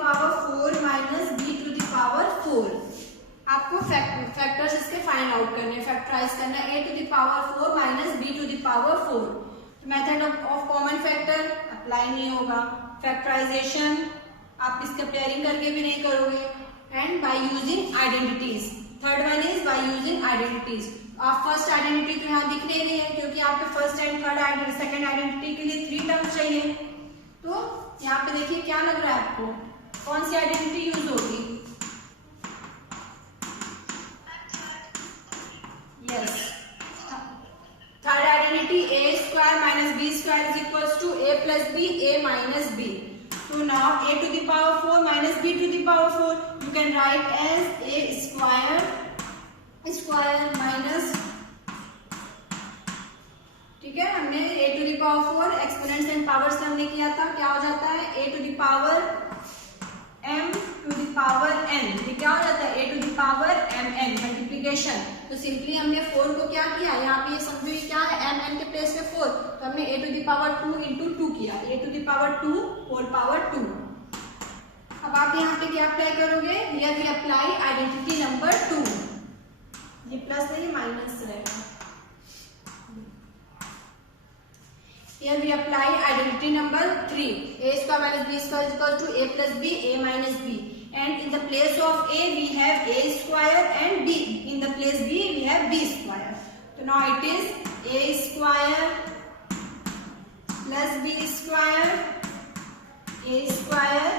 Power 4 minus b to the power 4। आपको factors इसके find out करने, फैक्टराइज करना a to the power 4 minus b to the power 4। Method of common factor apply नहीं होगा। Factorisation आप इसके pairing करके भी नहीं करोगे। And by using identities, third one is by using identities. आप फर्स्ट आइडेंटिटी तो यहाँ दिख नहीं रही है क्योंकि आपके first and third second identity के लिए 3 टर्म्स चाहिए। तो यहाँ पे देखिए क्या लग रहा है आपको, कौन सी आइडेंटिटी यूज होगी? Yes, third identity a square minus b square is equals to a plus b, a minus b। तो now a to the power 4 minus b to the power 4 you can write as a square minus, ठीक है, हमने a to the power 4 exponents and powers से हमने किया था, क्या हो जाता है a to the power m to the power n, ये क्या हो जाता है a to the power mn, multiplication. तो सिंपली हमने 4 को क्या किया, यहाँ पे ये समझो ये क्या है mn के प्लेस पे 4, तो हमने a to the power 2 into 2 किया, a to the power 2 whole power 2। अब आप यहाँ पे क्या अप्लाई करोगे, here we apply identity number 2, ये प्लस नहीं माइनस रहेगा। Here we apply identity number 3, a square minus b square is equal to a plus b, a minus b, and in the place of a we have a square and b, in the place b we have b square. So now it is a square plus b square, a square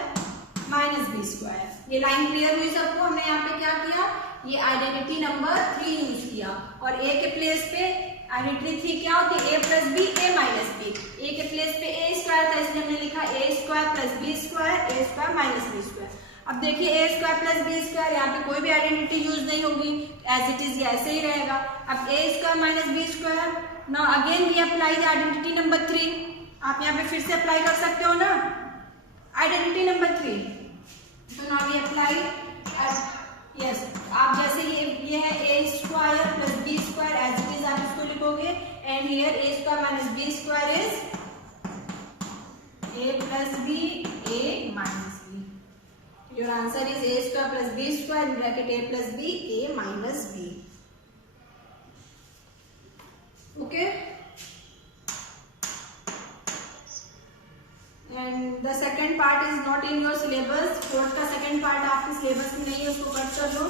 minus b square। ये line clear हुई सबको? हमने यहाँ पे क्या किया, ये identity number 3 use किया और a के प्लेस पे आइडेंटिटी 3 क्या होती है, a plus b, a minus b. a के प्लेस पे a स्क्वायर था इसलिए हमने लिखा a square plus b square, a square minus b square. अब देखिए a square plus b square, यहाँ पे कोई भी आइडेंटिटी यूज नहीं होगी, एज इट इज ऐसे ही रहेगा। अब a square minus b square, now again we apply the identity number 3। आप यहाँ पे फिर से अप्लाई कर सकते हो ना आइडेंटिटी नंबर 3। तो नाउ वी अप्लाई, यस, आप जैसे ये है a square plus b square, as it is आप इसको लिखोगे, and here a square minus b square is a plus b, a minus b। Your answer is a square plus b square in bracket a plus b, a minus b। Okay, and the second part is not in your syllabus. Fourth का second part आपके syllabus में नहीं है, उसको cut कर लो।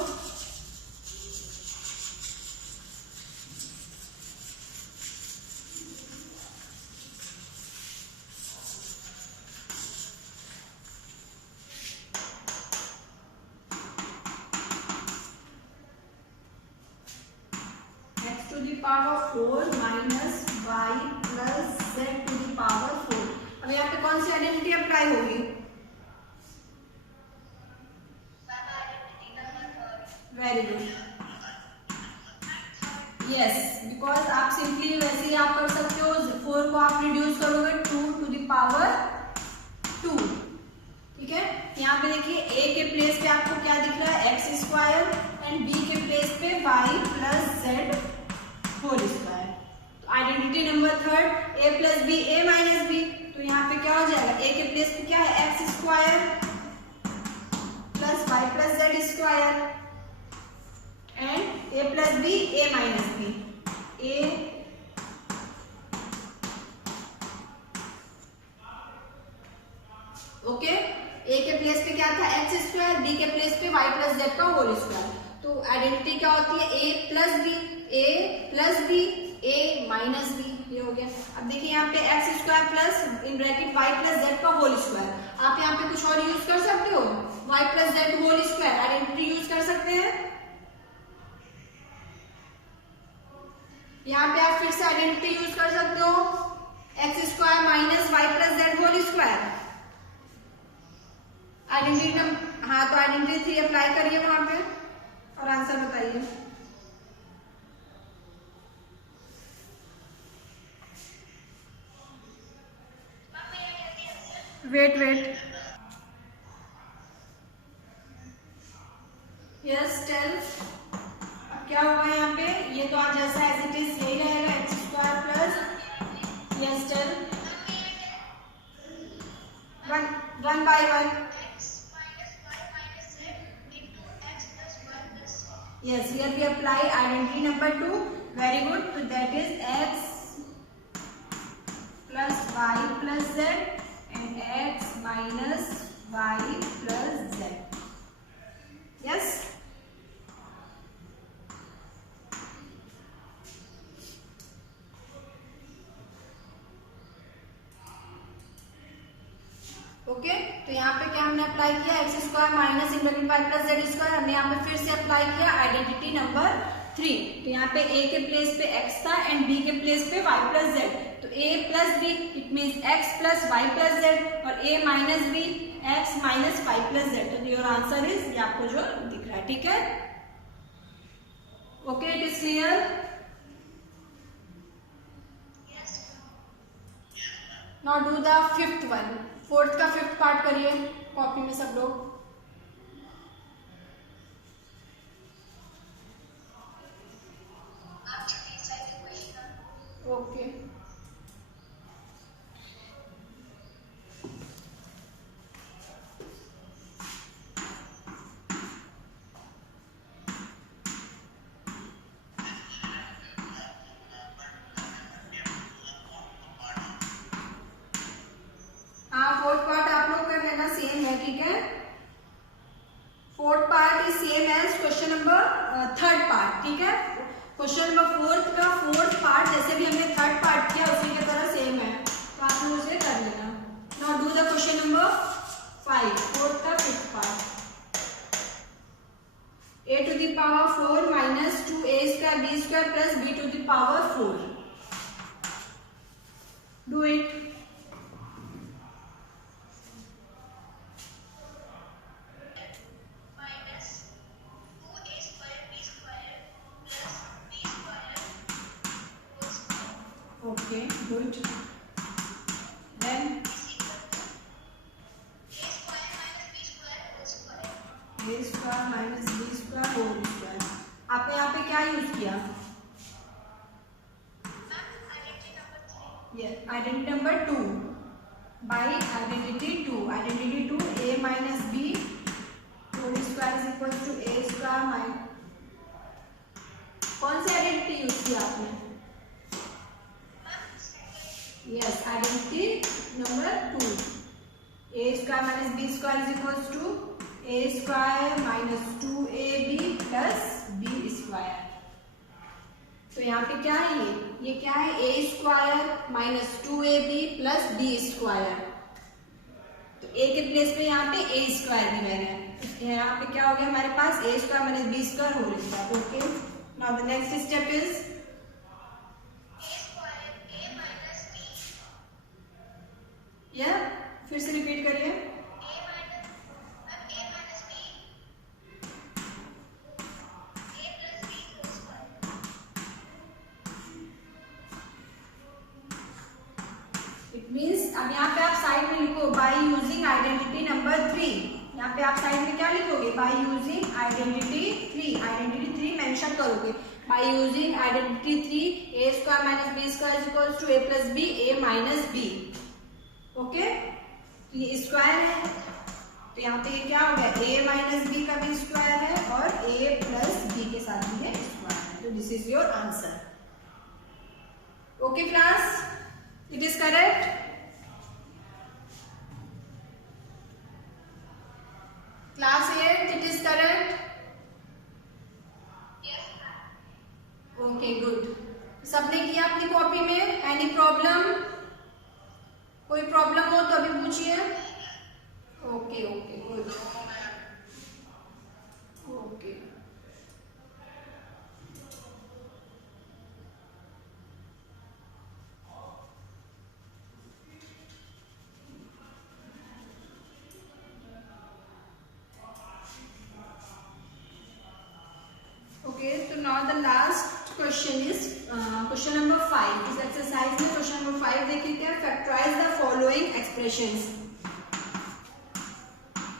x to the power 4 minus y plus z to the power 4। अब यहाँ पे कौन सी आइडेंटिटी अप्लाई होगी? वेरी गुड, यस, बिकॉज आप सिंपली वैसे ही आप कर सकते हो, 4 को आप रिड्यूस करोगे 2 टू द पावर 2, ठीक है। यहाँ पे देखिए a के प्लेस पे आपको क्या दिख रहा है, x स्क्वायर, एंड b के प्लेस पे y plus z whole square. तो identity number 3 a plus b, a minus b। तो यहाँ पे क्या हो जाएगा, a के प्लेस पे क्या है, x square plus y plus z square, and a plus b, a minus b, a okay. a के प्लेस पे क्या था, x स्क्वायर, b के प्लेस पे y प्लस z का होल स्क्वायर। तो आइडेंटिटी क्या होती है, a plus b, a plus b, a minus b, ये हो गया। अब देखिए यहाँ पे x square plus in bracket y plus z का होल स्क्वायर, आप यहाँ पे कुछ और यूज कर सकते हो, y plus z whole square identity use कर सकते हैं। यहाँ पे आप फिर से आइडेंटिटी यूज कर सकते हो, x square minus y plus z whole square. Identity हाँ, तो आइडेंटिटी 3 अप्लाई करिए वहां पे और आंसर बताइए। Wait yes, tell. अब क्या होगा यहाँ पे, ये तो आज जैसा एज इट इज यही रहेगा, x square plus, yes tell, 1 by 1, Yes, here we apply identity number 2. Very good. So that is x plus y plus z and x minus y plus z. Yes. Okay, तो यहाँ पे क्या हमने apply किया, x square minus into y plus z square, हमने यहाँ पे फिर से अप्लाई किया आइडेंटिटी नंबर 3। तो यहाँ पे a के प्लेस पे x था एंड b के प्लेस पे y प्लस z, तो a plus b it means x plus y plus z और a minus b x minus y plus z। तो योर आंसर इज, ये आपको जो दिख रहा है, ठीक है। Okay, it is clear. Now do the fifth one, fourth का फिफ्थ पार्ट करिए कॉपी में सब लोग। ओके, हाँ फोर्थ पार्ट आप लोग कर लेना, सेम है, ठीक है। Fourth part is same as question number third part, ठीक है। क्वेश्चन नंबर फोर्थ का फोर्थ पार्ट जैसे भी हमने थर्ड पार्ट किया उसी की तरह सेम है, तो आप लोग उसे कर लेना। Now do the question number 5, fourth का fifth part. a to the power 4 minus 2a square b square plus b to the power 4. Do it. Okay, good. Then a square minus b square whole square. आपने यहाँ पे क्या use किया? Identity number 2 by identity 2। Identity 2 a minus b whole square is equal to a square minus, कौन सी identity use किया आपने? Yes, identity number 2, a square minus b square is equal to a square minus 2ab plus b square. तो यहाँ पे क्या है, ये क्या है, a square minus 2ab plus b square. तो a के प्लेस पे यहाँ पे a स्क्वायर गिवन है, तो यहाँ पे क्या हो गया हमारे पास a square minus b square whole square. Okay, now the next step is फिर से रिपीट करिए। इट मीन्स अब यहाँ पे आप साइड में लिखो बाय यूजिंग आइडेंटिटी नंबर 3। यहाँ पे आप साइड में क्या लिखोगे, by using identity 3। Identity 3 mention करोगे। By using identity 3 a square minus b square is equal to a plus b a minus b। Okay, तो ये स्क्वायर है, तो यहाँ पे क्या हो गया, a माइनस बी का भी स्क्वायर है और a प्लस बी के साथ भी है स्क्वायर है। तो this is your answer. Okay class, it is correct. Class 8 it is correct. Okay good, सबने किया अपनी कॉपी में? Any problem? कोई प्रॉब्लम हो तो अभी पूछिए। Okay okay good, okay okay. तो now the last question is question number 5। इस एक्सरसाइज में क्वेश्चन नंबर 5 देखिए क्या, factorize the following expressions.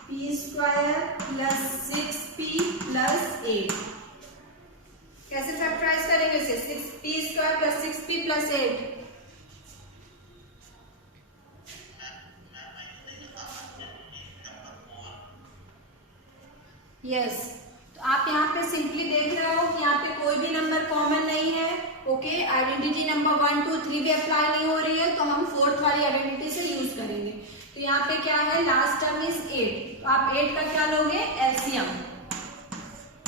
p square plus 6p plus 8। कैसे फैक्टराइज करेंगे इसे, 6p square plus 6p plus 8। Yes, तो आप यहाँ पे सिंपली देख रहे हो कि यहाँ पे कोई भी नंबर कॉमन नहीं है। ओके, आइडेंटिटी नंबर 1 2 3 भी अप्लाई नहीं हो रही है, तो हम फोर्थ वाली आइडेंटिटी से यूज करेंगे। तो यहाँ पे क्या है, लास्ट टर्म इज 8, तो आप 8 का क्या लोगे, एलसीएम।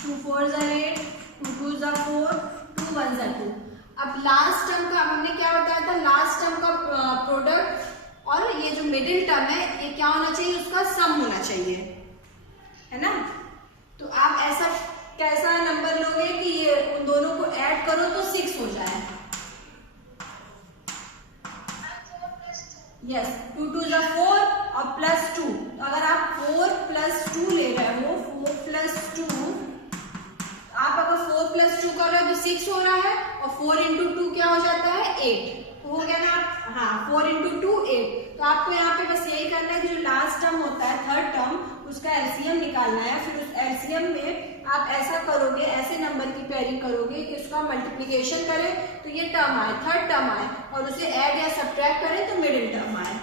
2 4 ज़ा 8, 2 2 ज़ा 4, 2 1 ज़ा 2। अब लास्ट टर्म का हमने क्या बताया था, लास्ट टर्म का प्रोडक्ट और ये जो मिडिल टर्म है ये क्या होना चाहिए, उसका सम होना चाहिए, है ना। तो आप ऐसा कैसा नंबर लोगे कि ये उन दोनों को ऐड करो तो 6 हो जाए। यस, 2 2 ज़ा 4 और +2। तो अगर आप 4 + 2 ले रहे हो, 4 + 2, आप अगर 4 + 2 कर रहे हो तो 6 हो रहा है, और 4 × 2 क्या हो जाता है, 8 हो गया ना। हाँ, 4 × 2 8। तो आपको यहाँ पे बस यही करना है कि जो लास्ट टर्म होता है, थर्ड टर्म, उसका एलसीएम निकालना है। फिर उस एलसीएम में आप ऐसा करोगे, ऐसे नंबर की पेयरिंग करोगे कि उसका मल्टीप्लिकेशन करें तो ये टर्म आए, थर्ड टर्म आए, और उसे ऐड या सब्ट्रैक्ट करें तो मिडिल टर्म आए।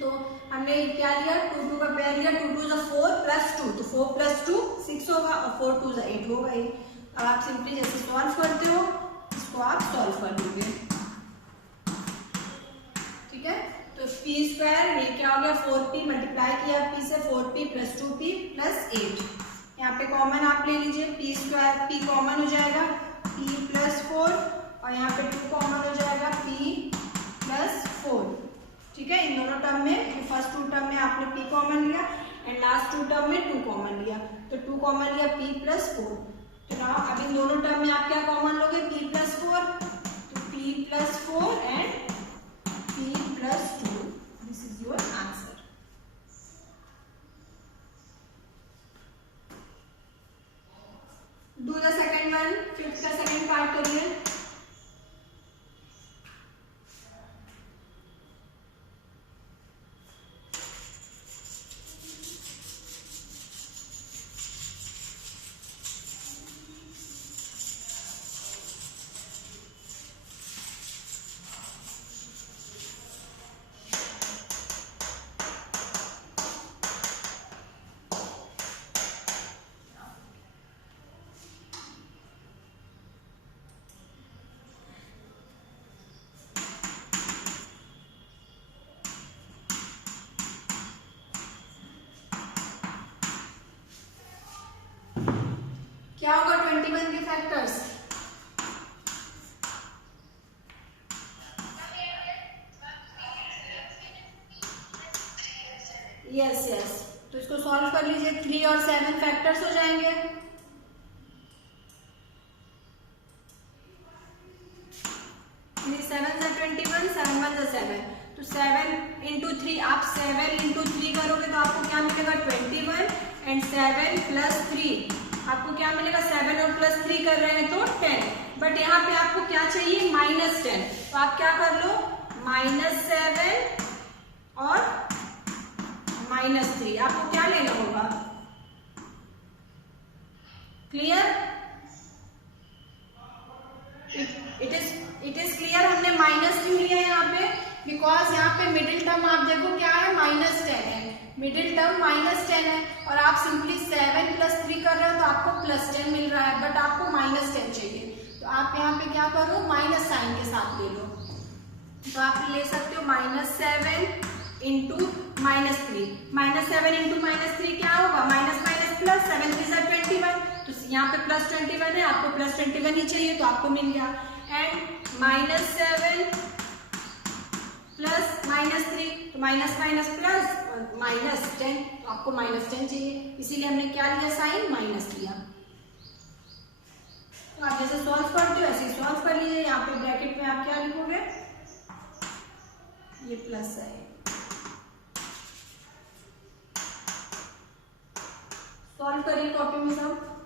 तो हमने क्या लिया, 2 2 का पेयर लिया, 2 2 ज़ा 4 +2, तो 4 + 2 6 होगा, और 4 2 ज़ा 8 होगा ही। अब आप सिंपली जैसे सॉल्व करते हो इसको आप सॉल्व कर लोगे, ठीक है। तो p² ये क्या हो गया, 4p मल्टीप्लाई किया p से, 4p + 2p + 8। यहाँ पे कॉमन आप ले लीजिए, p² p कॉमन हो जाएगा, p + 4, और यहाँ पे 2 कॉमन हो जाएगा, p + 4, ठीक है। इन दोनों टर्म में, फर्स्ट 2 टर्म में आपने p कॉमन लिया एंड लास्ट 2 टर्म में 2 कॉमन लिया, तो 2 कॉमन लिया, p + 4। तो ना अब इन दोनों टर्म में आप क्या कॉमन लोगे, p + 4, तो p + 4 and p + 2, this is your answer. Do the second one, fifth का सेकंड पार्ट करिए। क्या होगा 21 के फैक्टर्स, यस यस। तो इसको सॉल्व कर लीजिए, 3 और 7 फैक्टर्स हो जाएंगे। 3 7 ज़ा 21, 7 1 ज़ा 7, तो 7 × 3, आप 7 × 3 करोगे तो आपको क्या मिलेगा, 21, एंड 7 + 3 आपको क्या मिलेगा, 7 और +3 कर रहे हैं तो 10, बट यहाँ पे आपको क्या चाहिए, -10। तो आप क्या कर लो, -7 और -3, आपको क्या लेना होगा, क्लियर, इट इज क्लियर। हमने माइनस क्यों लिया यहाँ पे, बिकॉज यहाँ पे मिडिल टर्म आप देखो क्या है, -10 है, मिडिल टर्म -10 है, और आप सिंपली 7 + 3 कर रहे हो तो आपको +10 मिल रहा है, बट आपको -10 चाहिए, तो आप यहाँ पे क्या करो, माइनस साइन के साथ ले लो। तो आप ले सकते हो -7 × -3, -7 × -3 क्या होगा, -+ 7 3 ज़ा 21, तो यहाँ पे +21 है, आपको +21 ही चाहिए तो आपको मिल गया, एंड -7 + -3, तो माइनस माइनस प्लस -10, तो आपको -10 चाहिए, इसीलिए हमने क्या लिया, साइन माइनस लिया। तो आप जैसे सॉल्व करते हो ऐसे सॉल्व कर लीजिए। यहाँ पे ब्रैकेट में आप क्या लिखोगे, ये प्लस है, सॉल्व करिए कॉपी में सब।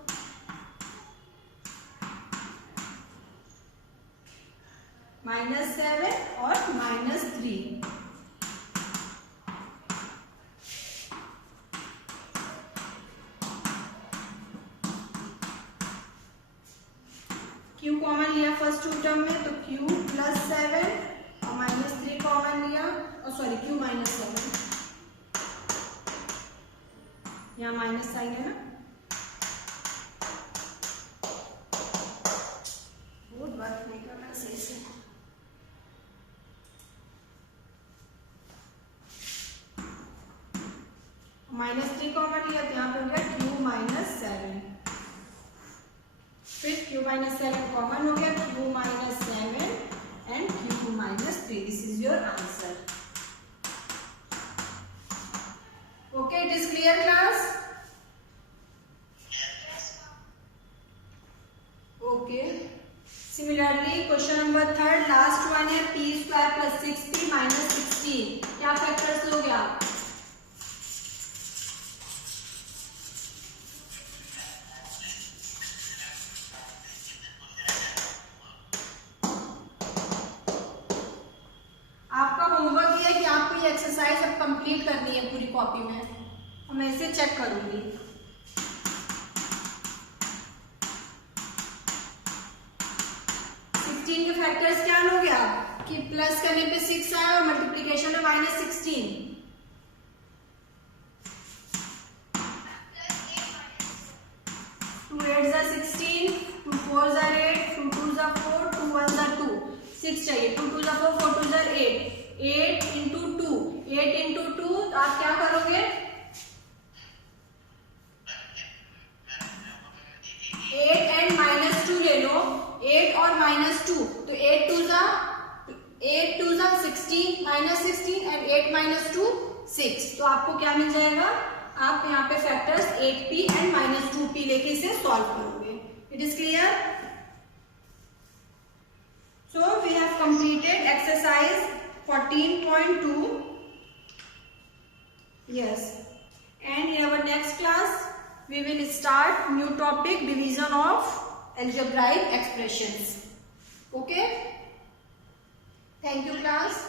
-7 और -3, Q कॉमन लिया फर्स्ट 2 टर्म में, तो Q + 7 और -3 कॉमन लिया, और सॉरी Q -7, यहाँ माइनस साइन है ना, -3 कॉमन लिया तो यहाँ पे हो गया क्यू माइनस 7, फिर क्यू माइनस 7 कॉमन हो गया, Q minus 7 and Q minus 3. This is your answer. Okay, it is clear class? Okay. Similarly question number 3, last one है p square plus 6p minus 16. क्या फैक्टर्स लोगे आप? आपका homework ये है कि आपको ये एक्सरसाइज अब कंप्लीट करनी है पूरी कॉपी में. मैं इसे चेक करूंगी. के फैक्टर्स क्या लोगे आप कि प्लस करने पे 6 आया और मल्टीप्लीकेशन में माइनस 16. टू 8 जा 16, 2 4 जा 8, 2 2 जा 4, 2 1 जा 2. 6 चाहिए. 2 2 जा 4, 4 2 जा 8. 8 इंटू 2, 8 इंटू 2. आप क्या करोगे? 8 एंड माइनस 2 ले लो. 8 और माइनस 2, तो 8 2 जा 16 माइनस 16 एंड 8 माइनस 2 6. तो आपको क्या मिल जाएगा? आप यहाँ पे factors 8p and minus 2p लेके इसे सॉल्व करोगे. It is clear? So we have completed exercise 14.2. Yes, and in our next class we will start new topic, division of algebraic expressions. Okay, thank you class.